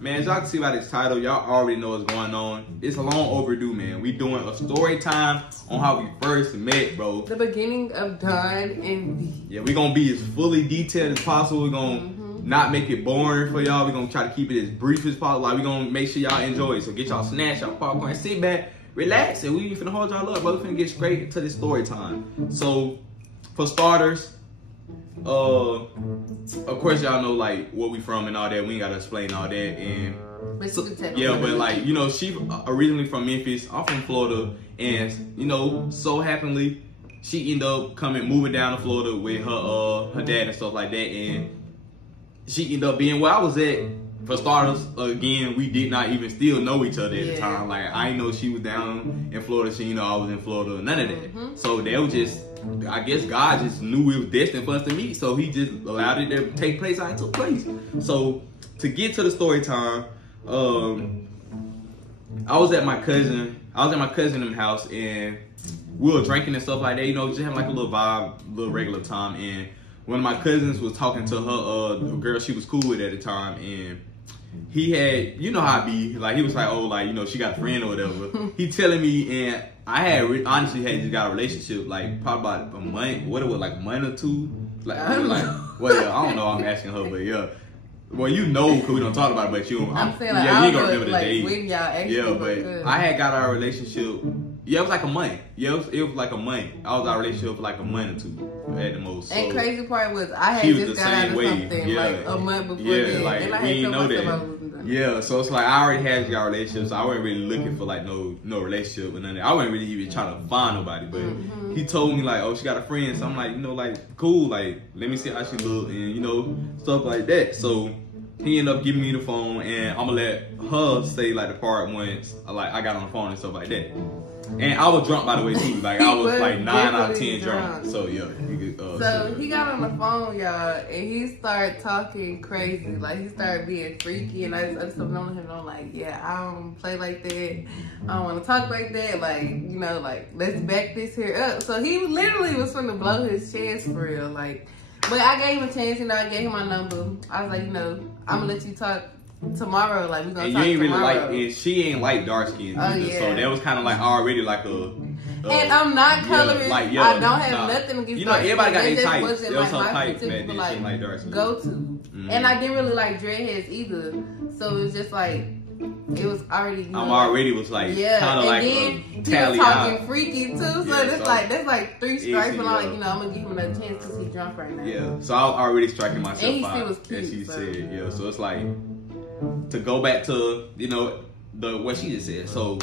Man, as y'all can see by this title, y'all already know what's going on. It's long overdue, man. We doing a story time on how we first met, bro. The beginning of Don&Vee. Yeah, we gonna be as fully detailed as possible. We're gonna not make it boring for y'all. We're gonna try to keep it as brief as possible. Like, we gonna make sure y'all enjoy it. So get y'all snacks, y'all popcorn, sit back, relax, and we ain't finna hold y'all up, bro. We finna get straight into this story time. So, for starters, of course y'all know like where we from and all that. We ain't gotta explain all that. And so, yeah, but like, you know, she originally from Memphis. I'm from Florida, and you know, so happily she ended up moving down to Florida with her dad and stuff like that. And she ended up being where I was at. For starters, again, we did not even still know each other at the time. Like, I didn't know she was down in Florida. She, you know, I was in Florida. None of that. So that was just, I guess God just knew it was destined for us to meet. So he just allowed it to take place how it took place. So to get to the story time, I was at my cousin's house, and we were drinking and stuff like that. You know, just having like a little vibe, little regular time. And one of my cousins was talking to her girl she was cool with at the time, and he had, you know how I be, like, he was like, oh, like, you know, she got a friend or whatever. He telling me, and I had honestly had just got a relationship like probably about a month, what it was, like a month or two, like well, yeah, I don't know, I'm asking her, but yeah. Well, you know, because we don't talk about it, but you, I'm saying, like, yeah, you ain't gonna remember the date. When y'all actually, yeah, but I had got our relationship. Yeah, it was like a month. Yeah, it was like a month. I was out of a relationship for like a month or two at the most. So and crazy part was I had just got out of something like a month before. Yeah, like, and we didn't know that. Yeah, so it's like I already had our relationship, so I wasn't really looking for like no relationship or nothing. I wasn't really even trying to find nobody, but he told me like, oh, she got a friend. So I'm like, you know, like, cool, like, let me see how she look, and you know, stuff like that. So he ended up giving me the phone, and I'm gonna let her say like the part once like I got on the phone and stuff like that. And I was drunk, by the way, too. Like, I was like 9 out of 10 drunk. So, yeah. So, he got on the phone, y'all, and he started talking crazy. Like, he started being freaky, and I just told him, I'm like, yeah, I don't play like that. I don't want to talk like that. Like, you know, like, let's back this here up. So, he literally was trying to blow his chance for real. Like, but I gave him a chance, you know, I gave him my number. I was like, you know, I'm going to let you talk tomorrow, like, we're gonna talk tomorrow. And you ain't really like, and she ain't like dark skin either, so that was kind of like already like a and I'm not colorist, like, I don't have nothing against, you know, everybody got their types. Wasn't like my particular like go to, and I didn't really like dreadheads either, so it was just like it was already, you know, already was like kind of like then he was talking freaky too, so it's like that's like 3 strikes, but I'm like, you know, I'm gonna give him another chance because he's drunk right now. Yeah, so I was already striking myself out, and he still was cute, as she said, yeah. So it's like, to go back to, you know, what she just said. So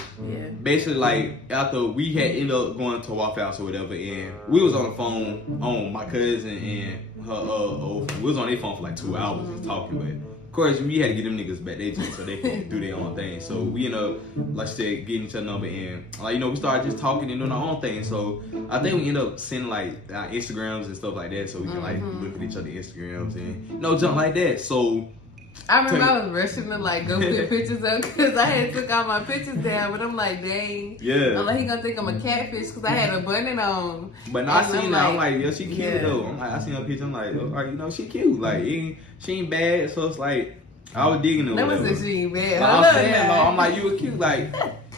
basically, like, after we had ended up going to Waffle House or whatever, and we was on the phone on my cousin and her we was on their phone for like 2 hours just talking, but of course we had to get them niggas back there so they can do their own thing. So we ended up, like I said, getting each other number, and like, you know, we started just talking and doing our own thing. So I think we ended up sending like our Instagrams and stuff like that, so we can like look at each other's Instagrams and, you know, jump like that. So I remember I was rushing to like go put pictures up because I had took all my pictures down, but I'm like, dang. Yeah. I'm like, he gonna think I'm a catfish because I had a bunny on. But no, I seen her, I'm like, yeah, she cute though. I'm like, I seen her picture, I'm like, you know, she cute. Like, she ain't bad, so it's like, I was digging her. That was she ain't bad. I'm saying, no, I'm like, you were cute, like,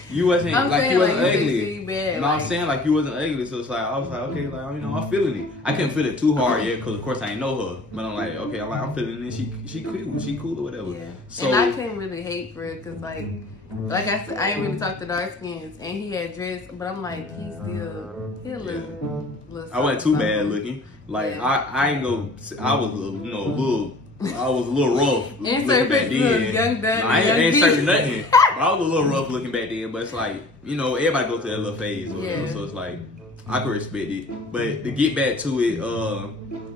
you wasn't like you wasn't ugly. Bad, no, I'm saying like you wasn't ugly, so it's like I was like, okay, like, you know, I'm feeling it. I couldn't feel it too hard yet, because of course I ain't know her, but I'm like, okay, I'm feeling it. She cool or whatever. Yeah. So, and I couldn't really hate for it because like I said, I ain't really talked to dark skins, and he had dress, but I'm like, he look. I wasn't too bad looking. Like I ain't go. I was I was a little rough looking back then. I ain't certain nothing. I was a little rough looking back then, but it's like, you know, everybody goes through that little phase, so it's like, I could respect it. But to get back to it,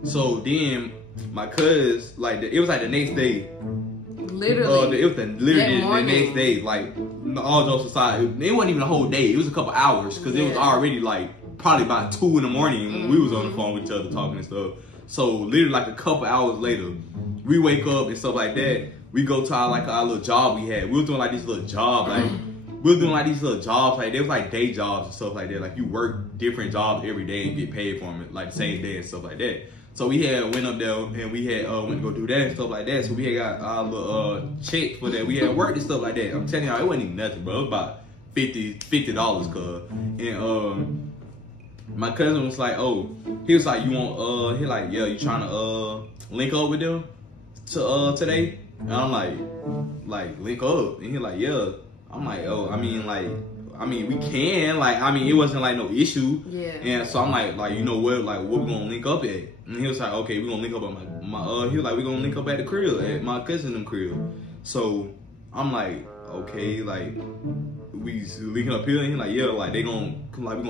so then my cuz, like, it was like the next day. Literally. It was literally the next day, like, all jokes aside, it wasn't even a whole day. It was a couple hours, because it was already like probably about 2 in the morning when we was on the phone with each other talking and stuff. So literally like a couple hours later, we wake up and stuff like that. We go to our little job we had. We was doing like this little job, like we was doing like these little jobs, like they was like day jobs and stuff like that. Like you work different jobs every day and get paid for them like the same day and stuff like that. So we had went up there and we had went to go do that and stuff like that. So we had got our little check for that. We had worked and stuff like that. I'm telling y'all, it wasn't even nothing, bro. It was about $50, cuz. And my cousin was like, oh, he was like, you want he like, yeah, you trying to link up with them to today? And I'm like link up. And he like, yeah. I'm like, oh, I mean, we can, like, I mean, it wasn't like no issue. Yeah. And so I'm like, you know what, like, what we gonna link up at? And he was like, okay, we gonna link up at my he was like, we gonna link up at the crib, at my cousin's crib. So I'm like, okay, like, we linking up here, and he like, yeah, like they gonna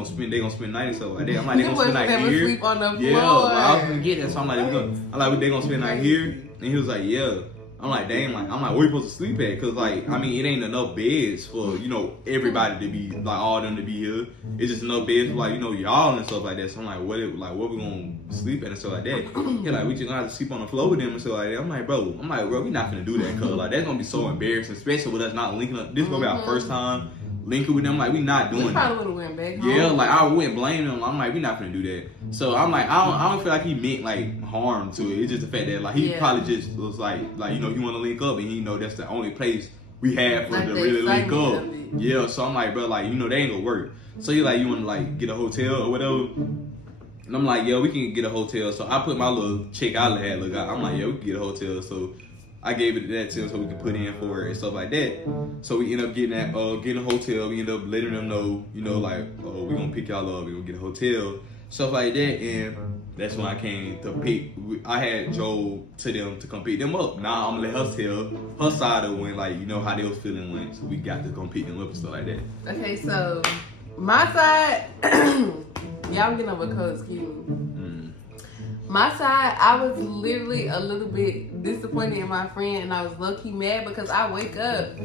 spend the night and stuff like that. I'm like, they gonna spend the night here. Sleep on the floor. Yeah, like, I was gonna get that. So I'm like, they gonna spend the night here, and he was like, yeah. I'm like, dang, like, I'm like, where you supposed to sleep at? Cause like, I mean, it ain't enough beds for, you know, everybody to be, like, all them to be here. It's just enough beds for, like, you know, y'all and stuff like that. So I'm like, what we gonna sleep at and stuff like that? He like, we just gonna have to sleep on the floor with them and stuff like that. I'm like, bro, we not gonna do that, cause like, that's gonna be so embarrassing, especially with us not linking up. This is gonna be our first time linking with them. Like, we not doing that. We probably would've went back home. Yeah, like, I wouldn't blame him. I'm like, we not gonna do that. So I'm like, I don't feel like he meant like harm to it. It's just the fact that like he probably just was like, you know, you want to link up, and he know that's the only place we have for like to really link up. Yeah, so I'm like, bro, like, you know, they ain't gonna work. So he like, you want to like get a hotel or whatever? And I'm like, yeah, we can get a hotel. So I put my little check I had. Look, I'm like, yeah, we can get a hotel. So I gave it that to him so we could put in for it and stuff like that. So we end up getting a hotel. We end up letting them know, you know, like, oh, we gonna pick y'all up. We gonna get a hotel, stuff like that. And that's when I came to pick. I had Joe to them to come pick them up. Now I'm gonna let her tell her side of when, like, you know, how they was feeling when so we got to come pick them up and stuff like that. Okay, so my side, y'all getting over cold scheme. My side, I was literally a little bit disappointed in my friend, and I was low-key mad because I wake up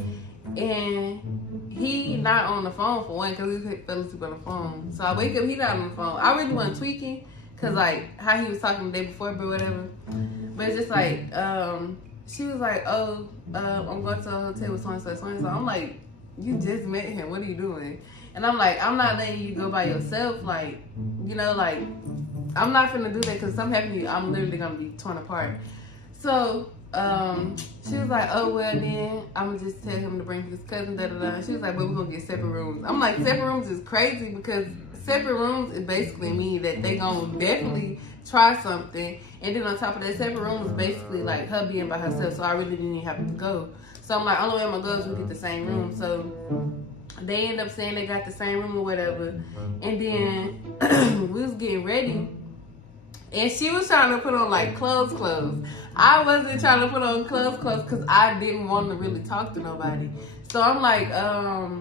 and he not on the phone for one, because he fell asleep on the phone. So I wake up, he not on the phone. I really wasn't tweaking because like how he was talking the day before, but whatever. But it's just like, she was like, oh, I'm going to a hotel with so-and-so, so-and-so. I'm like, you just met him, what are you doing? And I'm like, I'm not letting you go by yourself, like, you know, like, I'm not finna do that because something happened to you, I'm literally gonna be torn apart. So, she was like, oh, well then, I'm gonna just tell him to bring his cousin, da-da-da. She was like, but we're gonna get separate rooms. I'm like, separate rooms is crazy because separate rooms is basically mean that they gonna definitely try something. And then on top of that, separate rooms is basically like her being by herself, so I really didn't even have to go. So I'm like, only way I'm gonna go is we get the same room. So they end up saying they got the same room or whatever. And then we was getting ready. And she was trying to put on like clothes. I wasn't trying to put on clothes because I didn't want to really talk to nobody. So I'm like,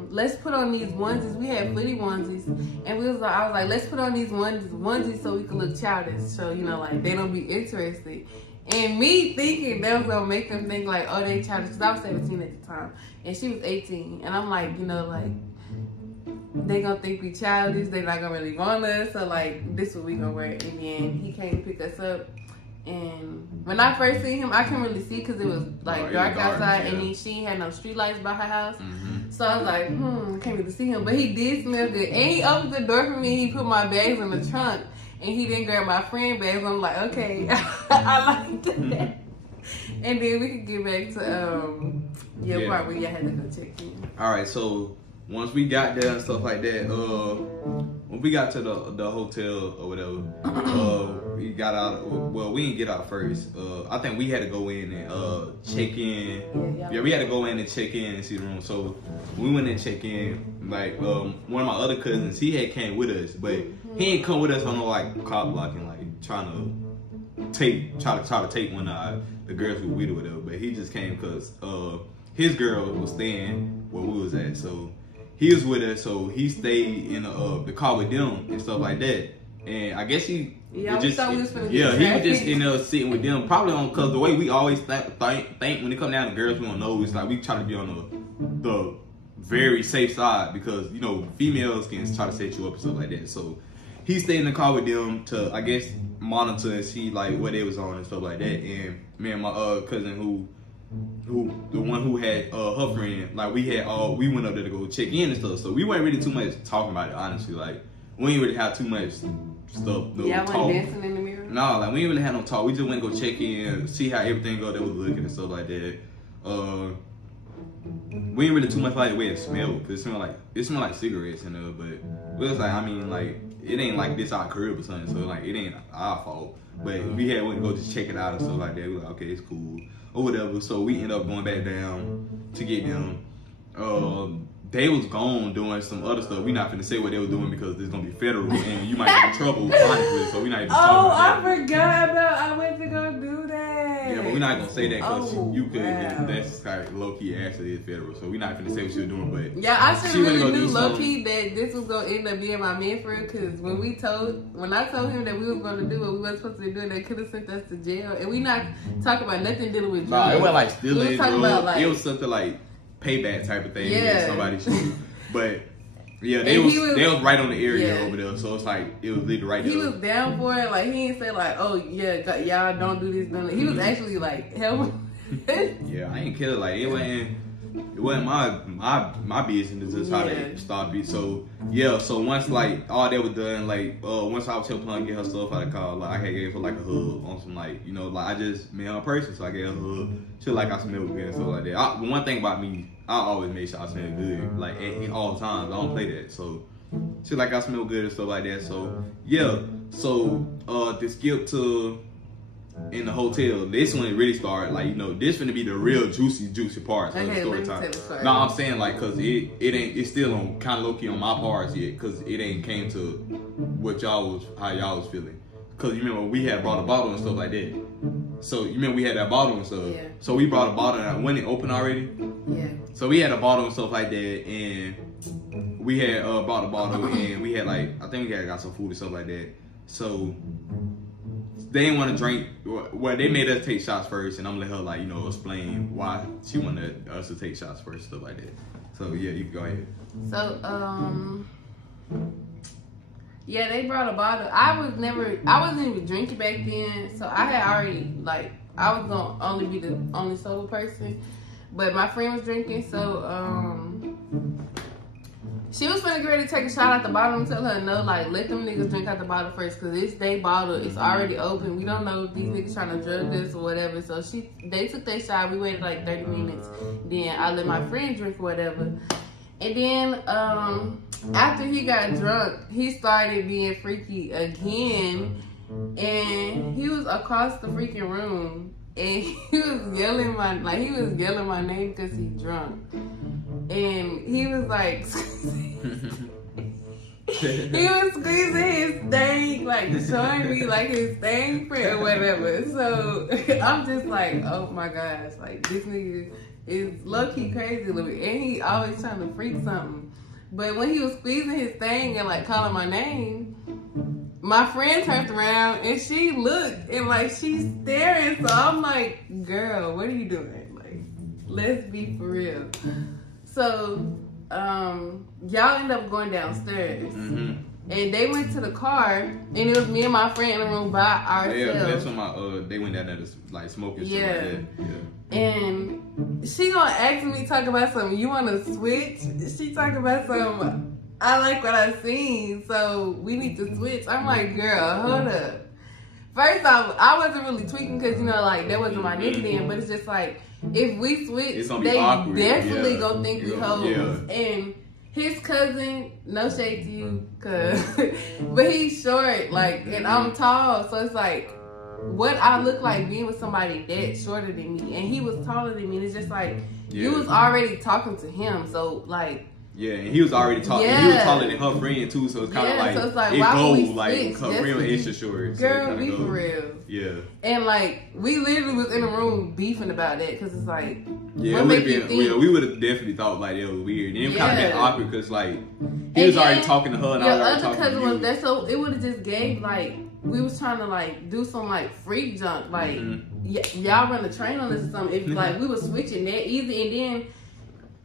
let's put on these onesies. We had footy onesies. And I was like, let's put on these onesies so we can look childish. So, you know, like they don't be interested. And me thinking that was going to make them think like, oh, they childish. Because I was 17 at the time. And she was 18. And I'm like, you know, like, they gonna think we childish, they not gonna really want us, so like this what we gonna wear. And then he came to pick us up, and when I first seen him, I couldn't really see because it was like dark outside, and then she had no street lights by her house. So I was like, can't really see him, but he did smell good. And he opened the door for me, he put my bags in the trunk, and he didn't grab my friend bags. I'm like, okay, I like that. And then we could get back to your part where y'all had to go check in. All right, so once we got there and stuff like that, when we got to the hotel or whatever, we got out. Well, we didn't get out first. I think we had to go in and check in. Yeah, we had to go in and check in and see the room. So we went and check in. Like one of my other cousins, he had came with us, but he ain't come with us on no like cop blocking, like trying to try to take one of the girls who were with or whatever. But he just came because his girl was staying where we was at, so he was with us, so he stayed in the car with them and stuff like that. And I guess he he was just in there sitting with them, probably on because the way we always think when it come down to girls, we don't know. It's like we try to be on the very safe side because you know females can try to set you up and stuff like that. So he stayed in the car with them to I guess monitor and see like what they was on and stuff like that. And me and my cousin who the one who had her friend, like we went up there to go check in and stuff, so we weren't really too much talking about it, honestly. Like we ain't really have too much stuff. Yeah, I wasn't dancing in the mirror. Nah, like we ain't really had no talk. We just went to go check in, see how everything go. They was looking and stuff like that. We ain't really too much like the way it smelled, cause it smelled like cigarettes and but it was like, I mean, like it ain't like this our crib or something, so like it ain't our fault. But we had went to go just check it out and stuff like that. We was like, okay, it's cool or whatever. So we end up going back down to get them. They was gone doing some other stuff. We not finna say what they was doing because it's gonna be federal and you might get in trouble, honestly. So we not even talking about that. I forgot about. I went to go do that. Yeah, but we're not gonna say that because you could. Wow. That's like low key actually is federal. So we're not finna say what she was doing. But yeah, I should really knew low key that this was gonna end up being my man for it. Because when I told him that we was gonna do what we were supposed to do, they could have sent us to jail. And we not talking about nothing dealing with drugs. Nah, it wasn't like stealing drugs. Like, it was something like payback type of thing. Yeah. Somebody should. But yeah, they was right on the area over there, so it's like it was literally right there. He was down for it. Like he didn't say like, oh yeah, y'all don't do this. Don't. He was actually like helping. Yeah, I ain't kill it. Like it wasn't my business. Just how they start beat. So yeah, so once like all that was done, like once I was helping her get her stuff out of the car, like I gave her like a hug on some like like I just met her in person, so I gave her a hug. She like I smell good and stuff like that. One thing about me, I always make sure I smell good, like at all times. I don't play that, so she like I smell good and stuff like that. So yeah, so to skip to in the hotel, this one really started like this gonna be the real juicy parts of the story time. No, I'm saying like cause it's still on kind of low key on my parts yet, cause it ain't came to what how y'all was feeling. Cause you remember we had brought a bottle and stuff like that. So you remember we had that bottle and stuff. Yeah. So we brought a bottle and when it opened already. Yeah. So we had a bottle and stuff like that, and we had brought a bottle and we had like I think we had got some food and stuff like that. So they didn't want to drink. Well, they made us take shots first, and I'm gonna let her like explain why she wanted us to take shots first, stuff like that. So yeah, you can go ahead. So yeah, they brought a bottle. I wasn't even drinking back then, so I had already like I was gonna only be the only sober person, but my friend was drinking, so she was finna get ready to take a shot at the bottle and tell her no, like let them niggas drink out the bottle first, cause it's they bottle, it's already open. We don't know if these niggas trying to drug us or whatever. So they took their shot. We waited like 30 minutes. Then I let my friend drink or whatever. And then after he got drunk, he started being freaky again, and he was across the freaking room, and he was yelling my name because he drunk, and he was like, he was squeezing his thing, like showing me like his thing print or whatever. So I'm just like, oh my gosh, like this nigga is low-key crazy a little bit, and he always trying to freak something. But when he was squeezing his thing and like calling my name, my friend turned around and she looked and like she's staring. So I'm like, girl, what are you doing? Like, let's be for real. So y'all end up going downstairs. Mm-hmm. And they went to the car, and it was me and my friend in the room by ourselves. Yeah, that's when they went down there to like smoking stuff like that. Yeah. And she gonna ask me, talk about something, you wanna switch? She talk about something, I like what I seen, so we need to switch. I'm like, girl, hold up. First off, I wasn't really tweaking because, like, that wasn't my nigga then, but it's just like, if we switch, they definitely gonna think we hoes. Yeah. And his cousin, no shade to you, but he's short, like, and I'm tall, so it's like, what I look like being with somebody that shorter than me, and he was taller than me, and it's just like, you was already talking to him, so like, yeah, and he was already talking. Yeah. He was taller than her friend too, so it's kind of like, so it's like, why would we switch? Like her friend was extra short. Girl, be for real. Yeah. And like, we literally was in the room beefing about that because it's like, yeah, we would have definitely thought like it was weird, and it kind of been awkward because like he was already talking to her, and I was already talking to you. Your other cousin was there, so it would have just gave like. We was trying to like do some like freak junk, like y'all run the train on us or something. If like we was switching that easy, and then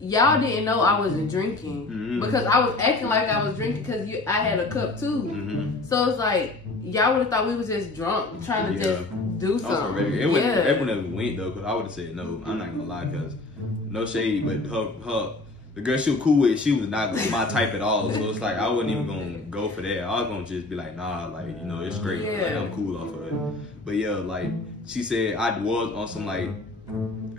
y'all didn't know I wasn't drinking because I was acting like I was drinking because I had a cup too. So it's like y'all would have thought we was just drunk trying to just do something. It wouldn't have went though, because I would have said no. I'm not gonna lie, because no shade, but her the girl she was cool with, she was not my type at all. So it's like I wasn't even gonna go for that. I was gonna just be like, nah, like, you know, it's straight. Yeah. Like, I'm cool off of it. But yeah, like she said, I was on some like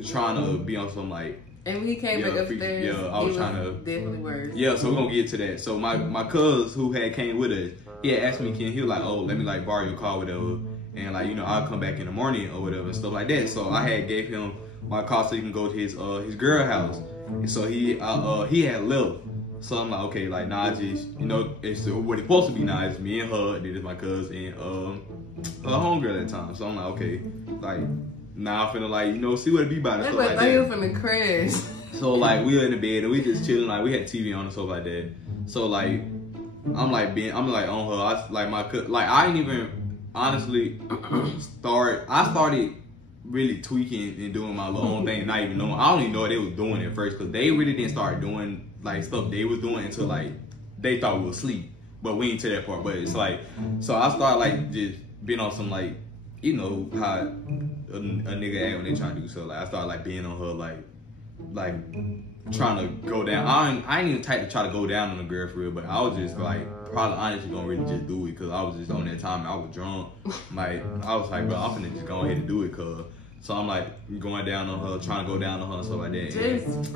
trying to be on some like. And when he came back upstairs, yeah, I was trying to definitely worse. Yeah, so we're gonna get to that. So my cuz who had came with us, he had asked me, he was like, oh, let me like borrow your car, whatever, and like, you know, I'll come back in the morning or whatever and stuff like that. So I had gave him my car so he can go to his girl house. And so he had left. So I'm like, okay, like nah, just, you know, it's what it's supposed to be now. It's me and her, then it's my cousin and her homegirl at the time. So I'm like, okay, like now I'm finna like, you know, see what it be about and stuff like that. You finna crash. So like we were in the bed and we just chilling, like we had TV on and stuff like that. So like I'm like on her. I ain't even honestly I started really tweaking and doing my little own thing, not even knowing. I don't even know what they was doing at first, because they really didn't start doing like stuff they was doing until like they thought we was asleep. But we ain't to that part. But it's like, so I started like just being on some like, you know how a nigga act when they trying to do so. Like I started like being on her like trying to go down. I ain't even type to try to go down on a girl for real, but I was just like probably honestly gonna really just do it because I was just on that time and I was drunk. Like I was like, bro, I'm finna just go ahead and do it, cause. So I'm like going down on her, trying to go down on her and stuff like that.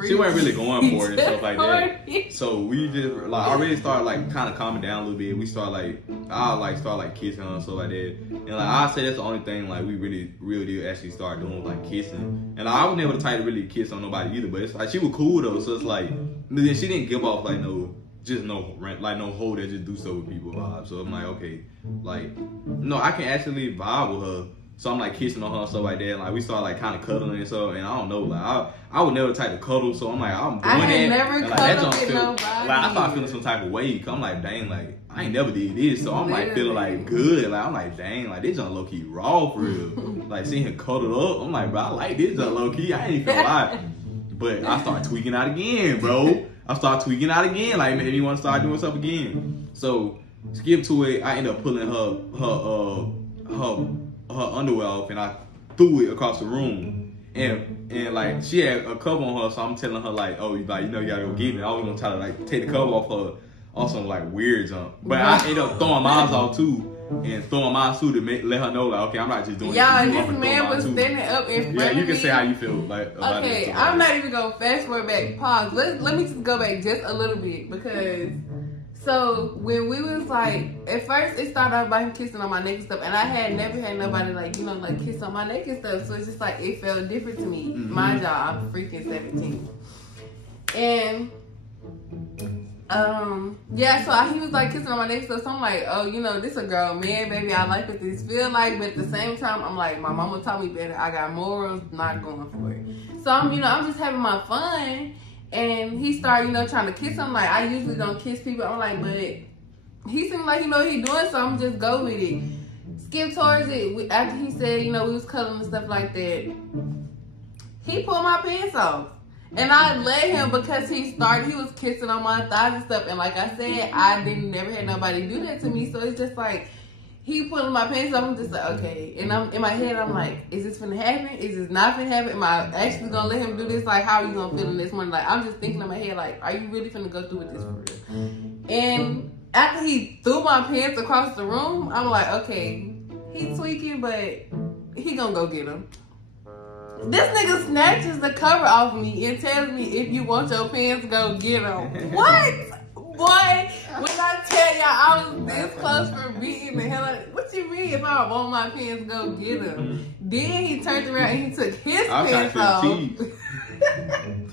She wasn't really going for it and stuff like that. So we just like I already started like kind of calming down a little bit. We started like start kissing her and stuff like that. And like I say that's the only thing like we really did actually start doing, like kissing. And I was never the type to really kiss on nobody either. But it's like she was cool though. So it's like then she didn't give off like no hoe that just do so with people vibe. So I'm like, okay, like no, I can actually vibe with her. So I'm like kissing on her and stuff like that. And like we started like kind of cuddling and stuff. And I don't know, like I would never type to cuddle. So I'm like, I'm doing that. I ain't never cuddled with nobody. Like I started feeling some type of way. Cause I'm like, dang, like I ain't never did this. So I'm like feeling like good. Like I'm like, dang, like this junk low key raw for real. Like seeing him cuddled up. I'm like, bro, I like this junk low key. I ain't even gonna lie. But I start tweaking out again, bro. Like maybe you want to start doing stuff again. So skip to it. I end up pulling her underwear off and I threw it across the room, and like she had a cover on her, so I'm telling her like, oh, like, you know, you gotta go get it. I was gonna try to like take the cover off her on some like weird junk, but I ended up throwing mine off too, to let her know like, okay, I'm not just doing y'all. This man was standing up in front of me. Yeah, you can say how you feel like about okay, it. I'm not even gonna fast forward back. Pause. Let me just go back just a little bit, because so when we was like, at first it started out by him kissing on my neck and stuff, and I had never had nobody like, you know, like kiss on my neck and stuff. So it's just like it felt different to me. Mind y'all, I'm freaking 17, and yeah. So he was like kissing on my neck and stuff. So I'm like, oh, you know, this a girl, man, baby. I like what this feel like, but at the same time, I'm like, my mama taught me better. I got morals, not going for it. So I'm just having my fun. And he started, you know, trying to kiss him. Like, I usually don't kiss people. I'm like, but he seemed like, you know, he doing something. Just go with it. Skip towards it. After he said, you know, we was cuddling and stuff like that, he pulled my pants off. And I let him because he was kissing on my thighs and stuff. And like I said, I never had nobody do that to me. So it's just like, he pulling my pants off. I'm just like, okay. And I'm in my head, I'm like, is this finna happen? Is this not finna happen? Am I actually gonna let him do this? Like, how are you gonna feel in this morning? Like, I'm just thinking in my head, like, are you really finna go through with this for real? And after he threw my pants across the room, I'm like, okay, he tweaking, but he gonna go get him. This nigga snatches the cover off me and tells me, if you want your pants, go get them. What? Boy, when I tell y'all I was this close from beating the hell out, what you mean if I want my pants, go get them? Then he turned around and he took his pants off. He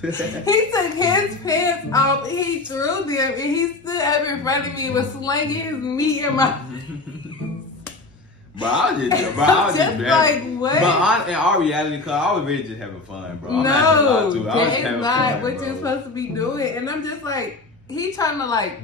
took his pants off and he threw them and he stood up in front of me and was slinging his meat in my But I was just like, what? But in our reality, cause I was really just having fun, bro. No, that is not what you're supposed to be doing. And I'm just like, he trying to like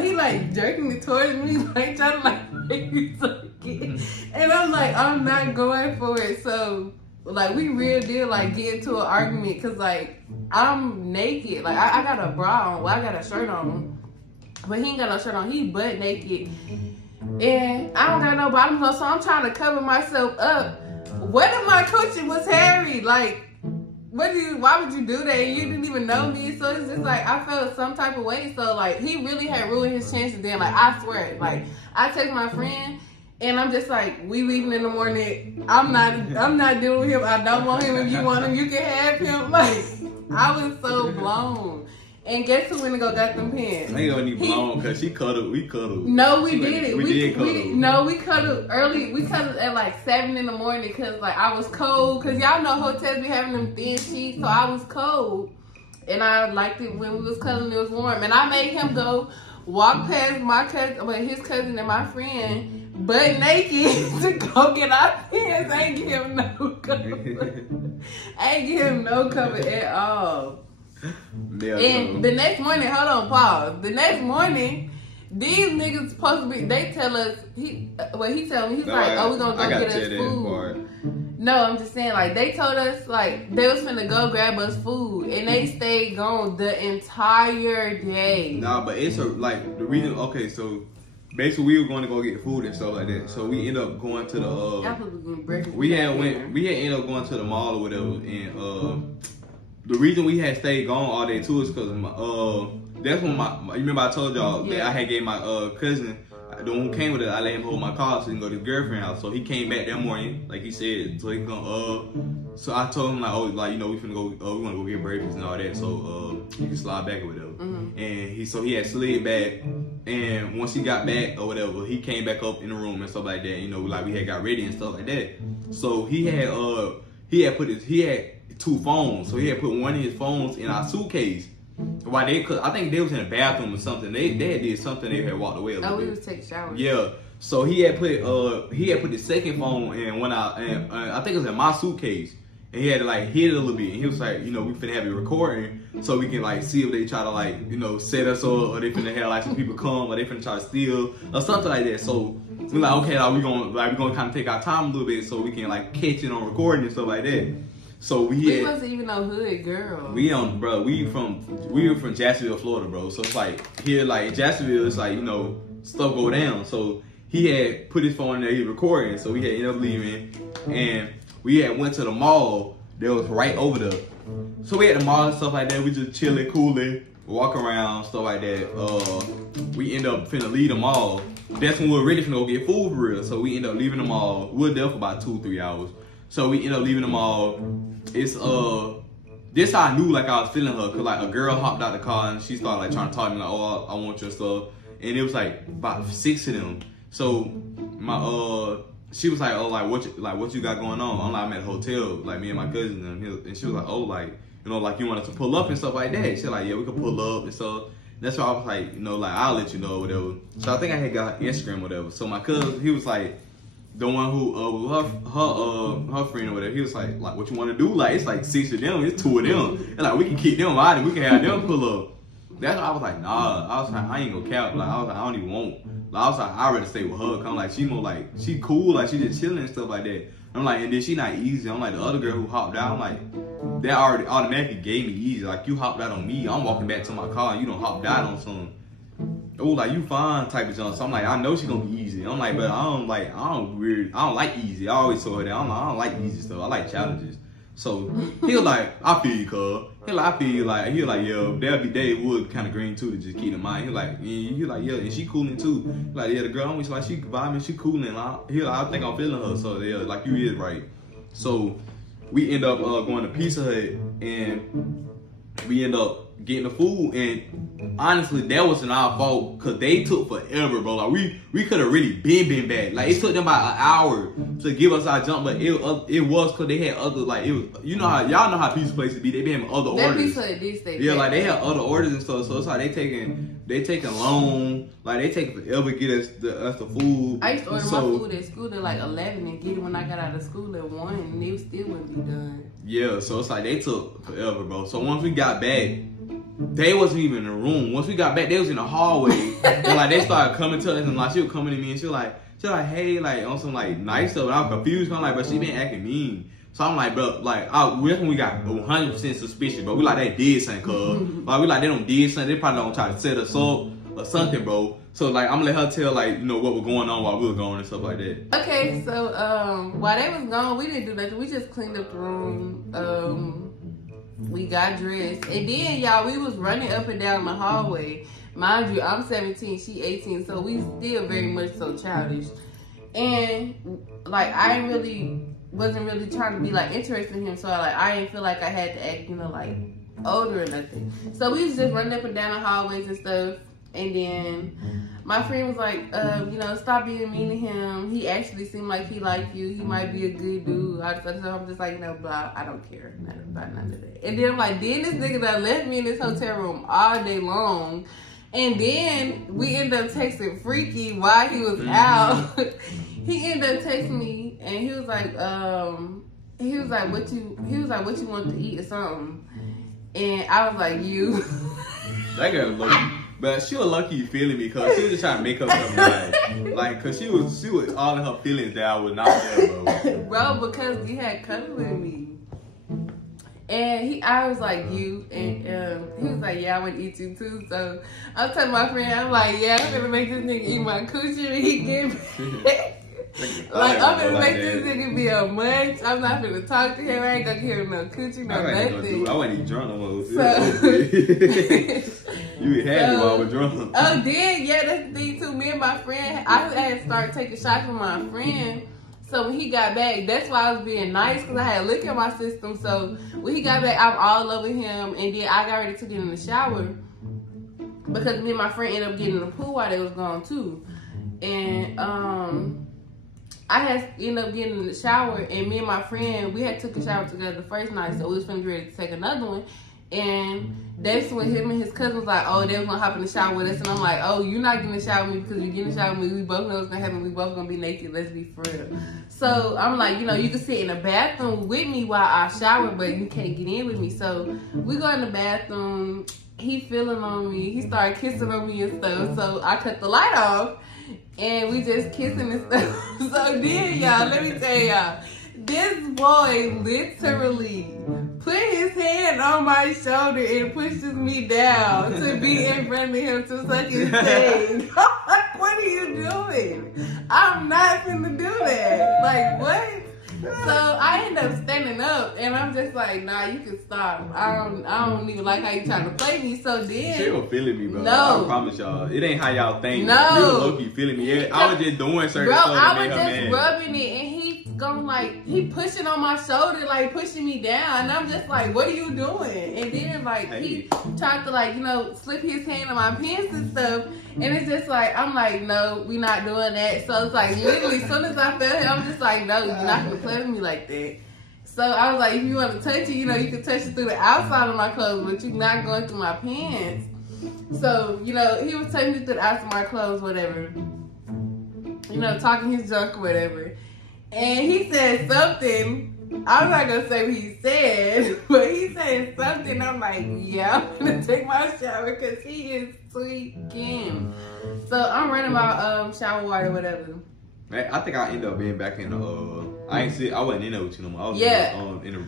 he like jerking it towards me, like trying to like make me suck it. And I'm like, I'm not going for it. So like we real deal like get into an argument because like I'm naked. Like I got a bra on. Well, I got a shirt on. But he ain't got no shirt on. He butt naked. And I don't got no bottoms on, so I'm trying to cover myself up. What if my coochie was hairy? Like why would you do that? You didn't even know me. So it's just like, I felt some type of way. So like, he really had ruined his chances then. Like, I swear, like, I text my friend and I'm just like, we leaving in the morning. I'm not dealing with him. I don't want him. If you want him, you can have him. Like, I was so blown. And guess who went to go got them pants? They gonna need blown because we cuddled. No, we didn't. We did cuddle. No, we cuddled early. We cuddled at like 7 in the morning because like I was cold. Because y'all know hotels be having them thin sheets. So I was cold. And I liked it when we was cuddling, it was warm. And I made him go walk past my cousin, his cousin and my friend, butt naked to go get our pants. I ain't give him no cover. I ain't give him no cover at all. Yeah, and the next morning, hold on, pause. The next morning, these niggas supposed to be, they tell us, he tell me, he's like, oh, we gonna go get us food. No, I'm just saying, like, they told us, like, they was finna go grab us food, and they stayed gone the entire day. Nah, but it's like, the reason, okay, so, basically, we were going to go get food and stuff like that. So we ended up going to the, we had ended up going to the mall or whatever, and, the reason we had stayed gone all day too is because that's when you remember I told y'all that I had gave my cousin, the one who came with it, I let him hold my car so he can go to his girlfriend's house. So he came back that morning, like he said, so he can so I told him like, oh, like, you know, we finna go, we wanna go get breakfast and all that, so you can slide back or whatever. And he had slid back, and once he got back or whatever, he came back up in the room and stuff like that. You know, like we had got ready and stuff like that. So he had two phones, so he had put one of his phones in our suitcase. Why I think they was in the bathroom or something. They had did something. They had walked away a little bit. We was taking showers. Yeah. So he had put the second phone in I think it was in my suitcase, and he had to like hit it a little bit. And he was like, you know, we finna have it recording so we can like see if they try to like, you know, set us up, or they finna have like some people come, or they finna try to steal or something like that. So we're like, okay, like, we're gonna kind of take our time a little bit so we can like catch it on recording and stuff like that. So we wasn't even no hood girl. We were from Jacksonville, Florida, bro. So it's like here, like Jacksonville, it's like, you know, stuff go down. So he had put his phone in there, he was recording. So we had ended up leaving, and we had went to the mall that was right over there. So we had the mall and stuff like that. We just chilling, cooling, walk around, stuff like that. We end up finna leave the mall. That's when we were ready to go get food for real. So we end up leaving the mall. We were there for about 2-3 hours. So we end up leaving the mall. It's this how I knew like I was feeling her, cause like a girl hopped out the car and she started like trying to talk to me like, oh, I want your stuff, and it was like about 6 of them. So my she was like, oh, like what you got going on? I'm like, I'm at a hotel, like me and my cousin, and she was like, oh, like, you know, like you want us to pull up and stuff like that. She like, yeah, we can pull up and stuff. That's why I was like, you know, like I'll let you know, whatever. So I think I had got Instagram or whatever. So my cousin, he was like, the one who her friend or whatever, he was like what you want to do? Like it's like 6 of them, it's 2 of them, and like we can keep them out and we can have them pull up. That's why I was like, nah. I was like, I ain't gonna cap. Like I was like, I don't even want. Like I was like, I'd rather stay with her. Cause I'm like, she more like she cool, like she just chilling and stuff like that. I'm like, and then she not easy. I'm like the other girl who hopped out. I'm like, that already automatically gave me easy. Like you hopped out on me, I'm walking back to my car, and you don't hop out on something. Oh, like you fine type of junk. So I'm like, I know she gonna be easy. I'm like, but I don't like easy. I always told her that. I don't like easy stuff. I like challenges. So he was like, I feel you, cuz. He like, I feel you. Like he was like, yeah, that'd be Dave Wood kind of green too to just keep in mind. He like, yeah, and she cooling too. He like, yeah, the girl, she's like, she vibing, she cooling. He like, I think I'm feeling her. So yeah, like you is right. So we end up going to Pizza Hut, and we end up getting the food, and honestly that wasn't our fault because they took forever, bro. Like we could have really been back. Like it took them about an hour to give us our jump, but it was because they had other, like, it was, you know how y'all know how pizza places be, they be having other orders. Pizza did stay like they had other orders and stuff, so it's like they taking long, like they take forever to get us the food. I used to order my food at school at like 11 and get it when I got out of school at 1, and it still wouldn't be done. Yeah, so it's like they took forever, bro. So once we got back, they wasn't even in the room. Once we got back, they was in the hallway. And like they started coming to us, and like she was coming to me, and she was like, hey, like on some like nice stuff. And I was confused. I'm like, but she been acting mean. So I'm like, bro, like we got 100% suspicious, bro. We like they did something, cuz. Like we like they don't did something. They probably don't try to set us up or something, bro. So like I'm gonna let her tell, like, you know, what was going on while we were gone and stuff like that. Okay, so while they was gone, we didn't do nothing. We just cleaned up the room. We got dressed. And then, y'all, we was running up and down the hallway. Mind you, I'm 17, she 18, so we still very much so childish. And, like, wasn't really trying to be, like, interested in him. So, like, I didn't feel like I had to act, you know, like, older or nothing. So, we was just running up and down the hallways and stuff. And then my friend was like, you know, stop being mean to him. He actually seemed like he liked you. He might be a good dude. I'm just like, no, blah, I don't care about none of that. And then I'm like, then this nigga that left me in this hotel room all day long. And then we ended up texting Freaky while he was out. He ended up texting me and he was like, what you want to eat or something? And I was like, you. That girl look. But she was lucky you feeling me because she was just trying to make up something like, cause she was all in her feelings that I was not there, bro, because you had cuddled with me. And I was like, you, and he was like, yeah, I want to eat you too. So I was telling my friend, I'm like, yeah, I'm gonna make this nigga eat my coochie when he get back. Like, I'm gonna make this nigga be a munch. I'm not gonna talk to him. I ain't gonna give him no coochie, no nothing. I wasn't even drunk no more. So, you had me while I was drunk. Oh, then, yeah, that's the thing too. Me and my friend, I had started taking shots with my friend. So when he got back, that's why I was being nice because I had liquor in my system. So when he got back, I'm all over him. And then I got ready to get in the shower because me and my friend ended up getting in the pool while they was gone too. And I had ended up getting in the shower, and me and my friend, we had took a shower together the first night, so we was finna get ready to take another one. And that's when him and his cousin was like, oh, they was gonna hop in the shower with us. And I'm like, oh, you're not getting in the shower with me because you get in the shower with me. We both know what's gonna happen. We both gonna be naked. Let's be for real. So I'm like, you know, you can sit in the bathroom with me while I shower, but you can't get in with me. So we go in the bathroom. He feeling on me. He started kissing on me and stuff. So I cut the light off. And we just kissing and stuff. So then, y'all, let me tell y'all, this boy literally put his hand on my shoulder and pushes me down to be in front of him to suck his thing. What are you doing? I'm not gonna do that. Like, what? So I end up standing up, and I'm just like, nah, you can stop. I don't even like how you trying to play me. So then, she was feeling me, bro. No, I promise y'all, it ain't how y'all think. No, you was low-key feeling me. Yeah, I was just doing certain stuff. Bro, I was just rubbing it, and he going like he pushing on my shoulder, like pushing me down, and I'm just like, what are you doing? And then like he tried to like, you know, slip his hand on my pants and stuff. And it's just like, I'm like, no, we not doing that. So it's like, literally, as soon as I felt him, I'm just like, no, you're not going to play with me like that. So I was like, if you want to touch it, you know, you can touch it through the outside of my clothes, but you're not going through my pants. So, you know, he was taking me through the outside of my clothes, whatever. You know, talking his junk or whatever. And he said something. I'm not going to say what he said, but he said something. I'm like, yeah, I'm going to take my shower because he is tweaking. So I'm running my shower water, whatever. Man, I think I ended up being back in the, I wasn't in there with you no more. I was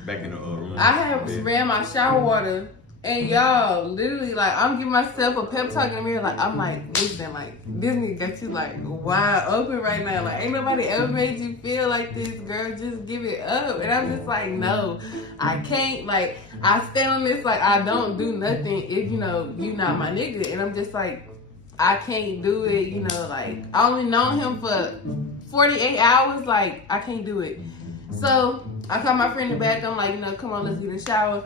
back in the room. I had ran my shower water. And y'all, literally, like, I'm giving myself a pep talk in the mirror. Like, I'm like, listen, like, this nigga got you, like, wide open right now. Like, ain't nobody ever made you feel like this, girl. Just give it up. And I'm just like, no, I can't. Like, I stand on this, like, I don't do nothing if, you know, you not my nigga. And I'm just like, I can't do it, you know, like, I only known him for 48 hours. Like, I can't do it. So, I called my friend in the back. I'm like, you know, come on, let's get in the shower.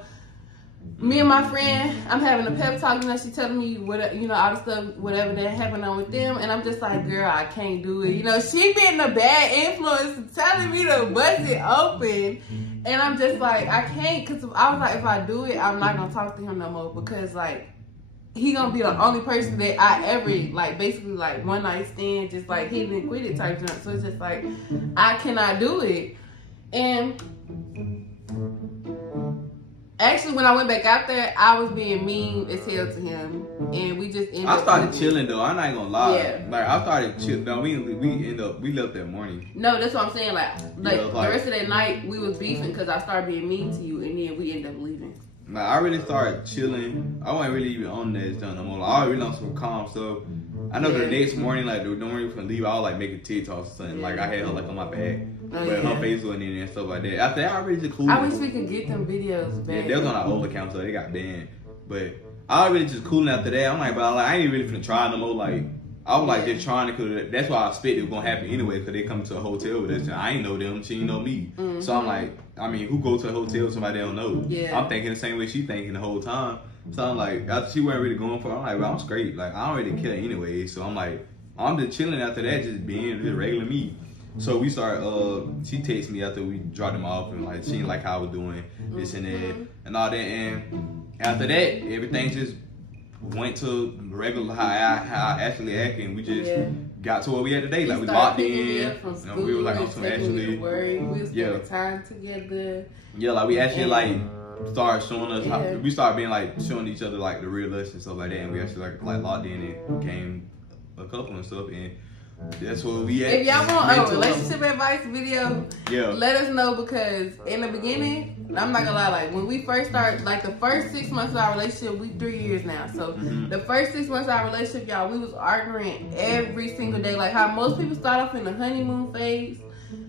Me and my friend, I'm having a pep talk, you know, she telling me what, you know, all the stuff, whatever that happened on with them, and I'm just like, girl, I can't do it. You know, she being a bad influence, telling me to bust it open, and I'm just like, I can't, because I was like, if I do it, I'm not gonna talk to him no more, because like, he gonna be the only person that I ever, like, basically, like, one night stand, just like, he didn't quit it type junk. So it's just like, I cannot do it. And actually, when I went back out there, I was being mean as hell to him, and we just ended up. I started chilling though. I'm not gonna lie. Yeah. Like I started chilling. No, we left that morning. No, that's what I'm saying. Like the rest of that night, we was beefing because I started being mean to you, and then we ended up leaving. Like, I really started chilling. I wasn't really even on that stuff no more. Like, I was really on some calm stuff. I know the next morning, like the morning we was gonna leave, I was like making TikToks or something. Like I had her like on my back, but her face wasn't in there and stuff like that. After that, I really just cool. I wish we could get them videos back. Yeah, they was on our old account, so they got banned. But I was really just cooling after that. I'm like, but like, I ain't really finna try no more. Like I was like just trying to, cause that's why I expected it was gonna happen anyway. Cause they come to a hotel with us. And I ain't know them, she ain't know me. So I'm like, I mean, who go to a hotel with somebody they don't know? Yeah. I'm thinking the same way she thinking the whole time. So I'm like, after she wasn't really going for it, I'm like, well, I'm straight. Like I don't really care anyway. So I'm like, I'm just chilling after that, just being just regular me. So we start. She texted me after we dropped them off, and like she didn't like how I was doing this and that and all that. And after that, everything just went to regular how I actually act, and we just got to where we at today. Like we locked in, and we were like on some actually. We spent time together. Yeah, like we actually like started showing us how we started being like showing each other like the real us and stuff like that, and we actually like locked in and became a couple and stuff, and that's what we at. If y'all want a relationship advice video, let us know, because in the beginning, I'm not gonna lie, like when we first started, like the first 6 months of our relationship, we 3 years now, so the first 6 months of our relationship, y'all, we was arguing every single day, like how most people start off in the honeymoon phase.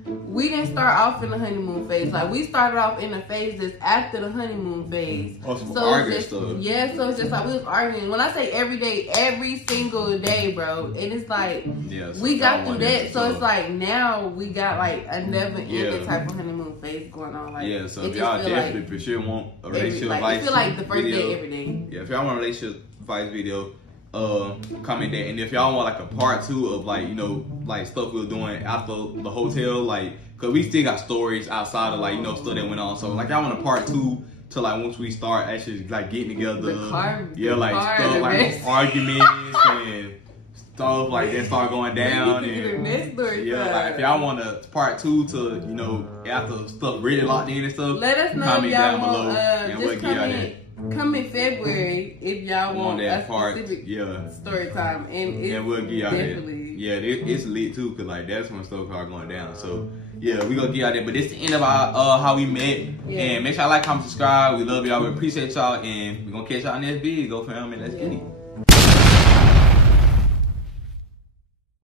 We didn't start off in the honeymoon phase. Like we started off in the phase that's after the honeymoon phase. So it's just, so it's just like we was arguing. When I say every day, every single day, bro, and it's like we got through that. So it's like now we got like a never ending type of honeymoon phase going on. Like so if y'all definitely for sure want a relationship advice, I feel like the first day every day. Yeah, if y'all want a relationship advice video, comment that. And if y'all want like a part 2 of like, you know, like stuff we were doing after the hotel, like, cause we still got stories outside of like, you know, stuff that went on. So like, y'all want a part 2 to like once we start actually like getting together, stuff like arguments and stuff like that start going down, and like if y'all want a part 2 to, you know, after stuff really locked in and stuff, let us know. Comment down below, and we'll give y'all that. Come in February if y'all want that a part, specific story time, and we'll give y'all definitely that. Yeah, it's lit too, cause like that's when stuff are going down. So yeah, we gonna give y'all that. But this is the end of our how we met. And make sure y'all like, comment, subscribe. We love y'all. We appreciate y'all, and we gonna catch y'all next video. Go fam, and let's get it.